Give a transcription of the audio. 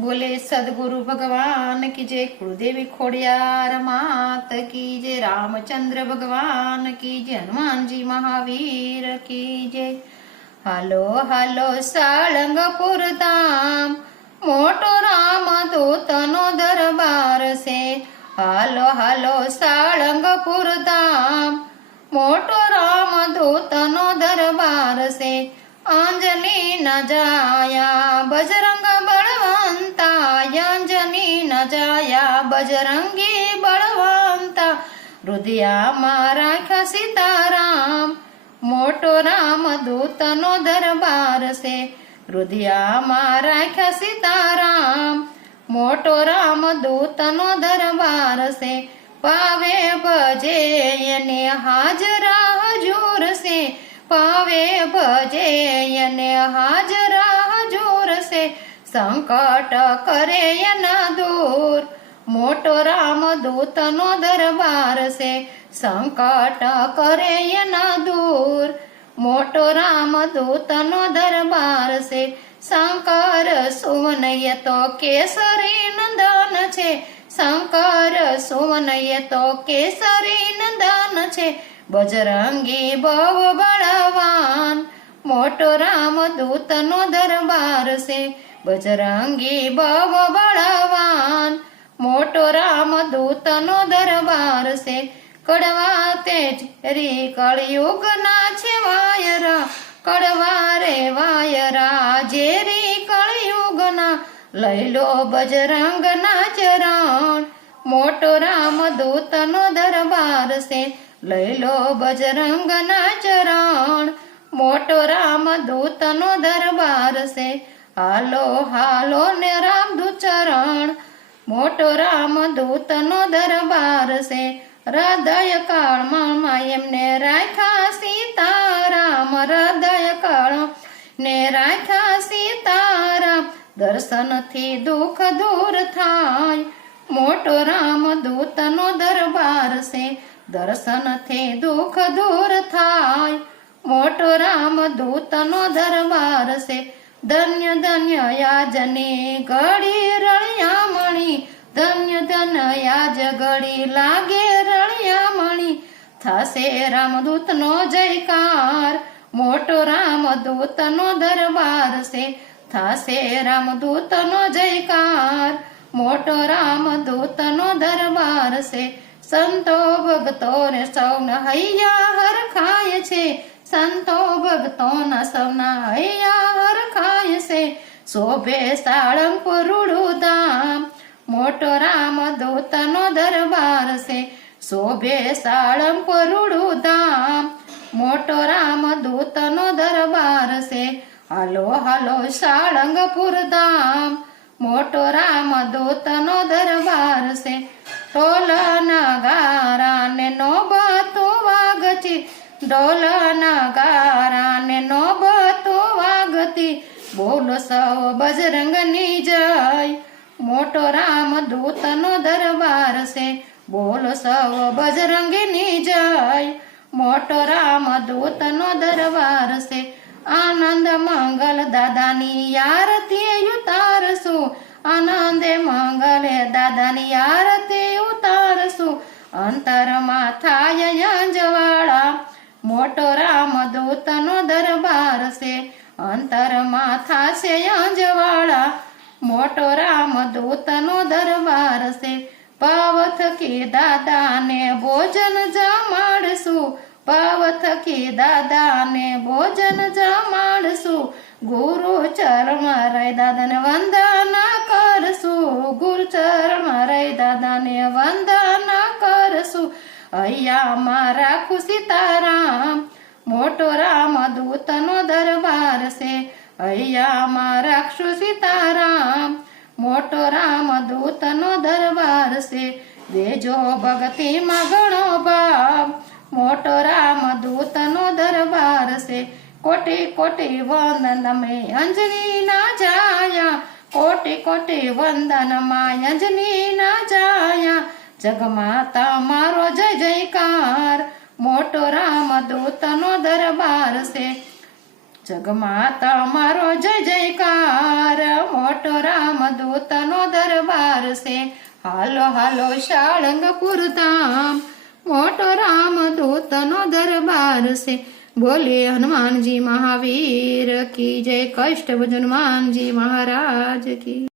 बोले सदगुरु भगवान की जय, कुलदेवी खोड़ियार मात की जय, रामचंद्र भगवान की जय, हनुमान जी महावीर की जय। हालो हालो साळंगपुर धाम, मोटो राम दूतनो दरबार से। हालो हालो साळंगपुर धाम, मोटो राम दूतनो दरबार से। अंजनी न जाया बजरंग बलवंता, अंजनी न जाया बजरंगी बलवंता। हृदया में राख्या सीताराम, मोटो राम दूतनो दरबार से। हृदया में राख्या सीताराम, मोटो राम दूतनो दरबार से। पावे भजे यने हाजरा हजूर से, पावे भजे यने हाजरा हजूर से। संकट करे यना दूर, मोटो राम दूतनो दरबार से। संकट करे यना दूर, मोटो राम दूतनो दरबार से। शंकर सुवन ये तो केसरी नंदन छे, शंकर सुवन ये तो केसरी नंदन छे। बजरंगी बहु बलवान, मोटो राम दूतनो दरबार से। बजरंगी बहु बलवान, मोटो राम दूतनो दरबार से। कड़वा तेज री कलयुग ना छे वायरा, कड़वा रे वायरा जेरी कलयुग ना। लई लो बजरंग ना चरण, मोटो राम दूतनो दरबार से। लई लो बजरंग ना चरण, मोटो राम दूतनो दरबार से। हालो हालो ने राम दूचरण, मोटो राम दूतनो दरबार से। हृदय काल मायम ने राख्या सीताराम, हृदय काल ने राख्या सीताराम। दर्शन थी दुख दूर थाय, मोटो राम दूतनो दरबार से। दर्शन थे दुख दूर थाय, मोटो राम दूतनो दरबार से। धन्य धन्य याजने घड़ी रळिया मणि, धन्य धन्य याज घड़ी लागे रळिया मणि। थासे रामदूतनो जयकार, मोटो राम दूतनो दरबार से। थासे रामदूतनो जयकार, मोटो राम दूतनो दरबार से। संतो भक्तो ने सौना हैया हर खाय छे, संतो भक्तो न सौना हैया हर खाय से। शोभे साळंगपुरुडु धाम, मोटो राम दूतनो दरबार से। शोभे साळंगपुरुडु धाम, मोटो राम दूतनो दरबार से। हालो हालो साळंगपुर धाम, मोटो राम दूतनो दरबार से। ढोल नगारा ने नौबतो वागती, ढोल नगारा ने नौबतो वागती। बोलो सौ बजरंगनी जय, मोटो राम दूतनो दरबार से। बोलो सौ बजरंगनी जय, मोटो राम दूतनो दरबार से। आनंद मंगल दादानी आरती उतारसु, आनंद मंगल दादानी आरती उतारसु। अंतर माथाय अंजवाड़ा, मोटो राम दूतनो दरबार से। अंतर माथा से अंजवाड़ा, मोटो राम दूतनो दरबार से। पावथ की दादा ने भोजन जमाड़सु, पावथ की दादा ने भोजन जमाड़सु। गुरु चरण मारे दादा ने वंदना करसु, गुरु चरण मारे दादा ने वंदना करसु। अय्या मारा सीताराम, मोटो राम दूतनो दरबार से। अय्या मारा सीताराम, मोटो राम दूतनो दरबार से। देजो भक्ति मगणो भाव, मोटो राम दूतनो दरबार से। कोटि कोटि वंदन में अंजनी ना जाया, कोटि कोटि वंदन में अंजनी ना जाया। जगमाता मारो जय जयकार, मोटो राम दूतनो दरबार से। જગમાં તમારો જય જયકાર, મોટો રામદૂતનો દરબાર છે. હાલો હાલો સાળંગપુર ધામ, મોટો રામદૂતનો દરબાર છે. બોલે હનુમાનજી મહાવીર કી જય, કષ્ટભંજન હનુમાનજી મહારાજ કી.